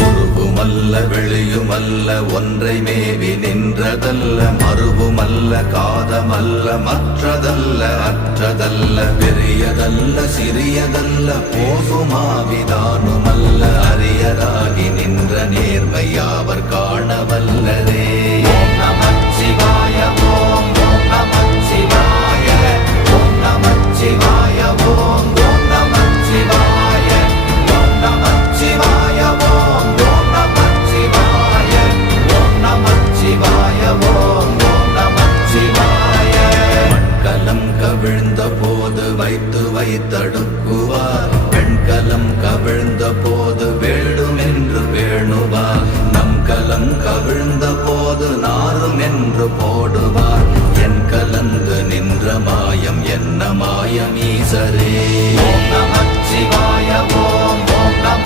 உருவுமல்ல வெளியுமல்ல ஒன்றை மேவி நின்றதல்ல மறுவுமல்ல காதமல்ல மற்றதல்ல அற்றதல்ல பெரியதல்ல சிறியதல்ல போகுமாவிதானுமல்ல அரியராகி நின்ற நேர்மையாவர் காணவல்லரே. ஓம் நமச்சிவாய ஓம் ஓம் நமச்சிவாய ஓம் நமச்சிவாய ஓம் ஓம் நமச்சிவாய ஓம் நமச்சிவாய ஓம் ஓம் நமச்சிவாய ஓம் நமச்சிவாய ஓம் ஓம் நமச்சிவாய. மண்கலம் கவிழ்ந்த போது வைத்து வைத்தடுக்குவார் பெண்கலம் கவிழ்ந்த போது வேடும் என்று வேணுவார் நம் கலம் கவிழ்ந்த போது நாரும் என்று போடுவார் என் கலந்து நின்ற மாயம் என்ன மாயம் ஈசரே.